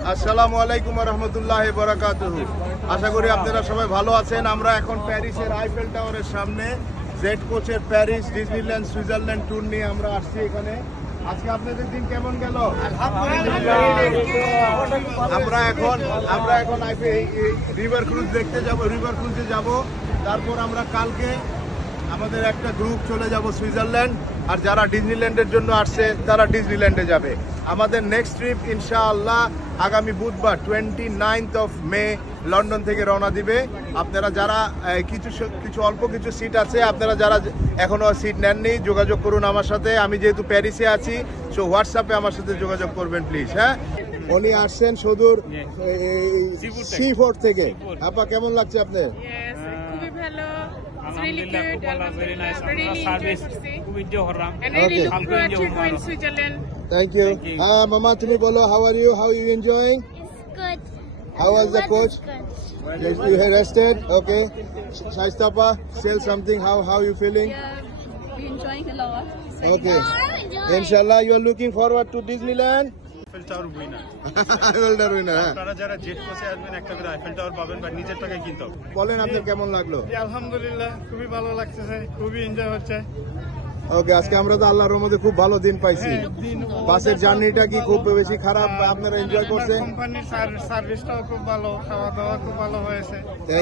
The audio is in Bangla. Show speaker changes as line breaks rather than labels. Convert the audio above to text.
আসসালামু আলাইকুম ওয়া রাহমাতুল্লাহি ওয়া বারাকাতুহু। আশা করি আপনারা সবাই ভালো আছেন। আমরা এখন প্যারিসের আইফেল টাওয়ারের সামনে জেড কোচের প্যারিস ডিজনিল্যান্ড সুইজারল্যান্ড ট্যুর নিয়ে আমরা আসছি এখানে। আজকে আপনাদের দিন কেমন গেল? আমরা এখন রিভার ক্রুজ দেখতে যাব, রিভার ক্রুজে যাব। তারপর আমরা কালকে আমাদের একটা গ্রুপ চলে যাব সুইজারল্যান্ড, আর যারা ডিজনিল্যান্ডের জন্য আসছে তারা ডিজনিল্যান্ডে যাবে। আমাদের নেক্সট ট্রিপ ইনশাআল্লাহ আগামী বুধবার 29 মে লন্ডন থেকে রওনা দিবে। আপনারা যারা কিছু অল্প কিছু সিট আছে, আপনারা যারা এখনো সিট নেননি যোগাযোগ করুন আমার সাথে। আমি যেহেতু প্যারিসে আছি, সো হোয়াটসঅ্যাপে আমার সাথে যোগাযোগ করবেন প্লিজ। হ্যাঁ, উনি আসছেন সুদূর সি ফোর্ট থেকে। আপা কেমন লাগছে আপনার?
খুবই ভালো। It's really good.
Very nice.
Really
Service.
interesting.
খুব enjoy করলাম।
And I really
Okay.
look forward to going to Switzerland.
Thank you.
Thank you.
Mama, তুমি বলো, how are you? How are you enjoying?
It's good.
How was the coach?
Good.
You have rested? Okay. Shaistapa, say something. How you feeling?
We're enjoying a lot.
Okay.
Enjoy.
Inshallah, you are looking forward to Disneyland?
Eiffel tower winner.
Well winner, হ্যাঁ।
আপনারা যারা জেট কোচে আসবেন একটা করে আইফেল টাওয়ার পাবেন বা নিজের টাকায় কিনতে হবে।
বলেন আপনার কেমন লাগলো?
আলহামদুলিল্লাহ খুবই ভালো লাগতেছে, খুবই এনজয় হচ্ছে।
ওকে, আজকে আমরা তো আল্লাহর রহমতে খুব ভালো দিন পাইছি। বাসের জার্নিটা কি খুব বেশি খারাপ? আপনারা এনজয় করছেন?
কোম্পানির সার্ভিসটাও খুব ভালো, খাওয়া দাওয়া খুব ভালো হয়েছে।